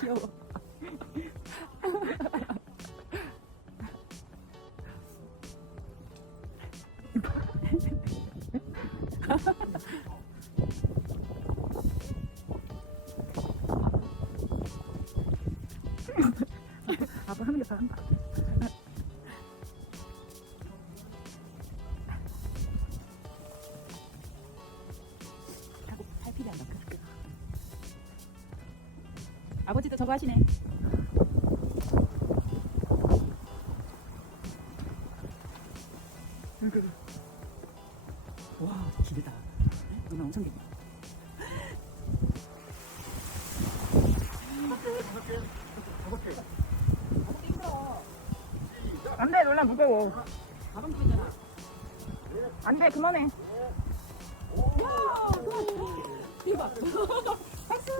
귀여워. 아빠 하는 게 잘한다. 하고 팔 필요 안 나. 아버지도 저거 하시네. 와, 길다. 누나 엄청 길다. 안 돼, 놀라 무거워. 가방 끼잖아. 안 돼, 그만해. 야, 대박. 박수.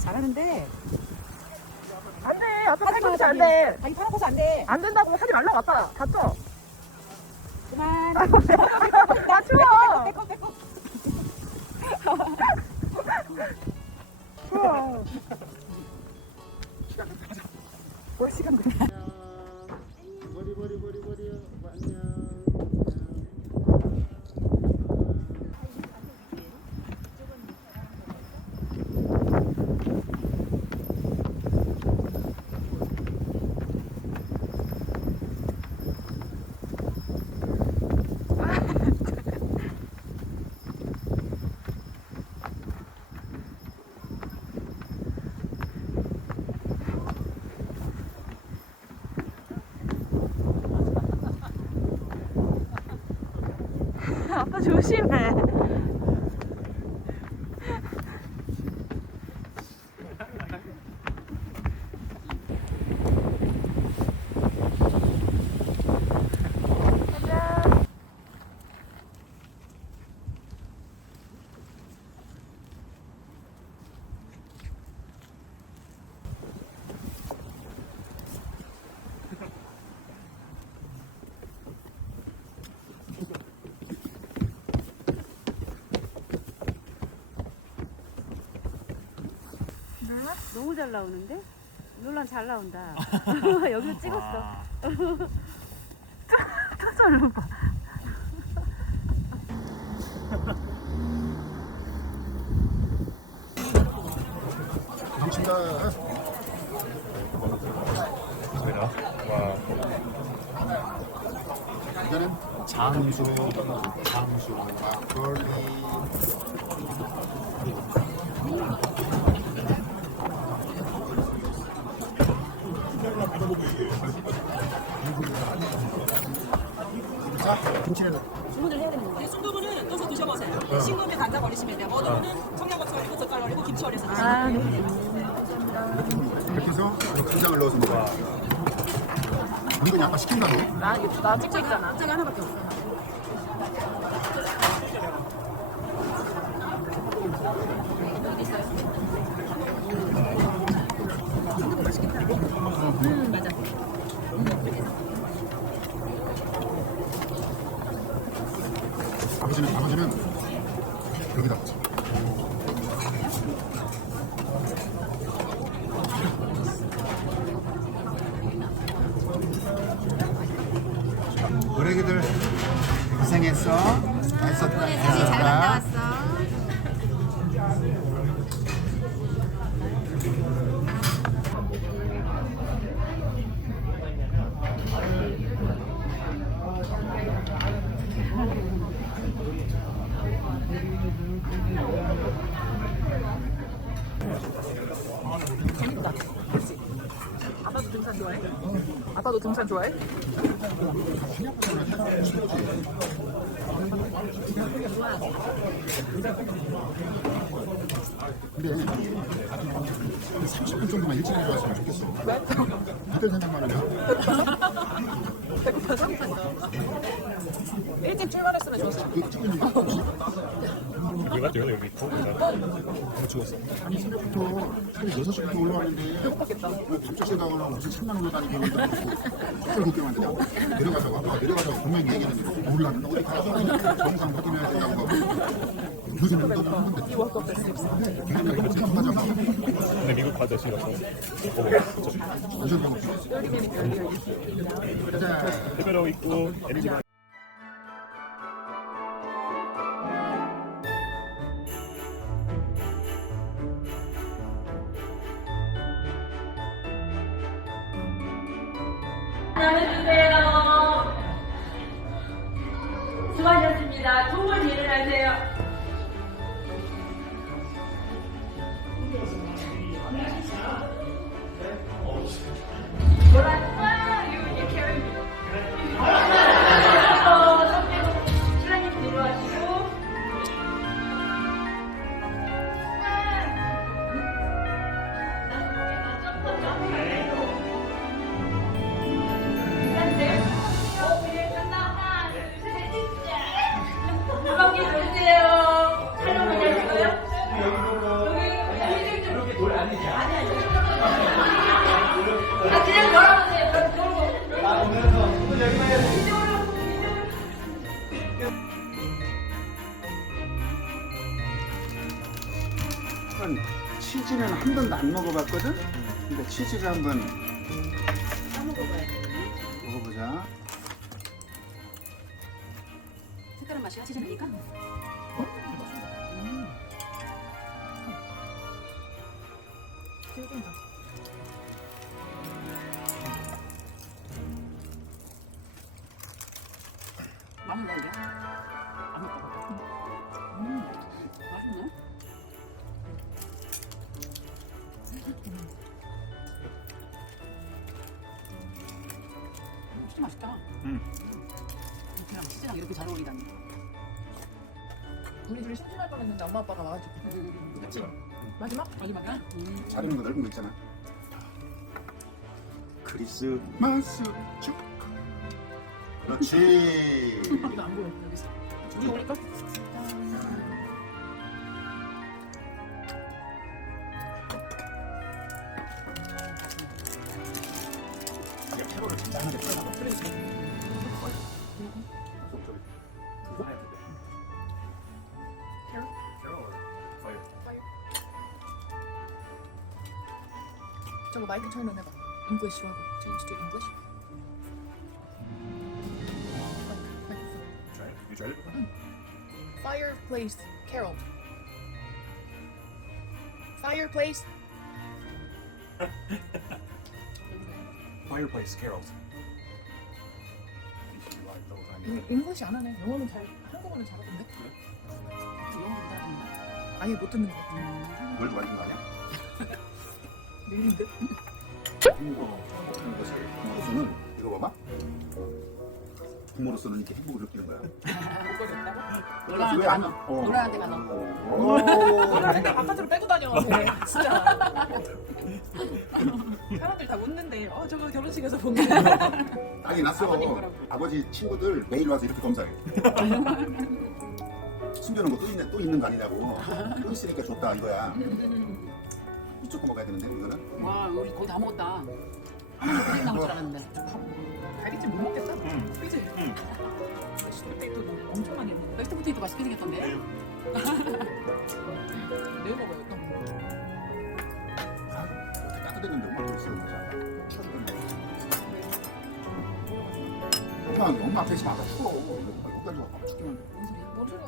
잘하는데. 안 돼, 아빠 팔 꺾지 안 돼. 다리 팔 꺾어서 안 돼. 안 된다고 하지 말라고 아빠. 다쳐. 그만. 나 추워. 빼꼼. 추워. 뭘 시간 그래. 머리 안녕. 아빠 조심해. 너무 잘 나오는데? 놀란 잘 나온다. 여기로 찍었어. 쫓아올라 봐. 감사합니다. 와. 이거는 장수, 막걸리. 자, 김치는 주문을 해야 되는 건가요? 순두부는 떠서 드셔보세요. 싱거운데 간장 올리시면 돼요. 머두부는 청양고추 올리고 젓갈 올리고 김치 올려서 드시면 아, 네. 이렇게 해서 간장을 넣어서 먹어. 이건 약간 시킨다고? 나 찍고 있잖아. 장 하나밖에 없어. 맞아. 아버지는 여기다. 우리 애기들 고생했어. 애썼다. 잘 갔다 왔어. 아빠도 등산 좋아해? 근데 30분 정도만 일찍 일어났으면 좋겠어. 그때 생각만 하면 배고파서? 일찍 출발했으면 좋았어. 그 찍고 있는 거 내가 내가 여기 있고 내가 죽었어. 아니 새벽부터 새벽 6시부터 올라왔는데 갑자기 생각하려고 무슨 산만 올라다니고 진짜 그렇게 만드냐. 내려가자고 아빠가 내려가자고 분명히 얘기했는데 몰라 너 어디 가서 정상 확인해야 된다고 하고 요즘 운동을 하는데 You woke up at 6. 근데 미국 가서 싫어서 먹어. 요즘 운동 30 minutes earlier. 가자. 해배로 있고 에너지 안녕해주세요. 수고하셨습니다. 좋은 일을 하세요. 신랑님 내려와시고 음악기 주세요. 촬영 하시고요. 아, 그냥 걸어보세요. 그럼 돌고. 치즈는 한 번도 안 먹어봤거든? 근데 치즈를 한번 먹어보자. 색다른 맛이야 치즈니까? 맛있네 이게. 안 먹어. 맛있네. 진짜 맛있다. 그냥 치즈랑 이렇게 잘 어울리다니. 우리 둘이 심심할 뻔했는데 엄마 아빠가 와가지고. 그치? 마지막? 마지막이야? 자르는 거 넓은 거 있잖아. 크리스마스 축. 그렇지. 이거 안 보여 여기서. 우리 오니까? 캐롤을 잔잔하게 풀어놔. 저거 마이크 처음에 해봐. English 하고 change to English. You tried it? Fireplace Carol. Fireplace. Fireplace carols. English 안 하네. 영어는 잘 한국어는 잘하던데. 영어보다 잘하던데. 아예 못 듣는 거. 뭘 좋아하는 거 아니야? 밀린 듯. 부모로서는 이거 봐봐. 부모로서는 이렇게 행복을 느끼는 거야. 목걸이 없다고? 그래서 왜안 노란한 데만 넣어. 노란색깔 바깥으로 빼고 다녀. 진짜. 사람들 다 웃는데 저거 결혼식에서 본 게. 아니 났어. 아버님 거라고. 아버지 친구들 매일 와서 이렇게 검사해. 숨겨놓은 거 또 있는 거 아니냐고. 또 있으니까 좋다 이거야. 무조건 먹어야 되는데 이거는. 와 우리 거의 다 먹었다. 하나 나올 줄 알았는데. 갈비찜 못 먹겠다. 그지? 포테이토도 엄청 많이 했는데. 맥스트 포테이토 맛있게 생겼던데. 매우 먹어요. 또. 이렇게 따뜻했는데 엄마 또 있어요 진짜. 엄마 앞에 있으면 아까 추워. 여기까지 와서 춥기만. 뭔 소리야?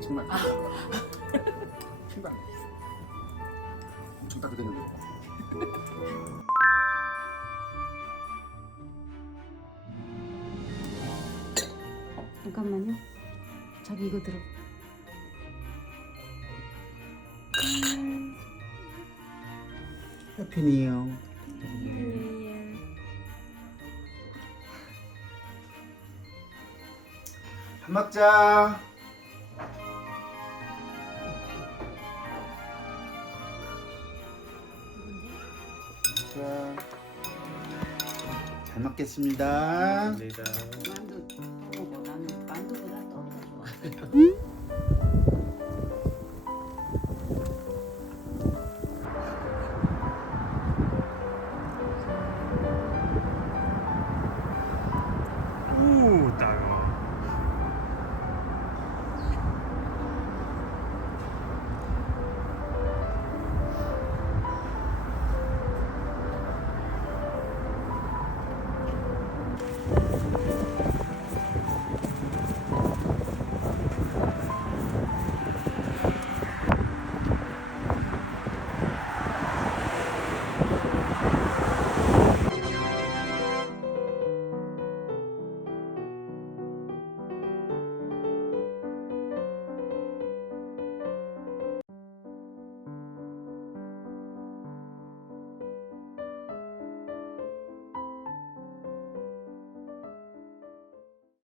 정말. 신발. 엄청 따뜻했는데. 잠깐만요. 자기 이거 들어. 해피 뉴 이어. 밥 먹자. 자, 잘 먹겠습니다. 감사합니다. 만두.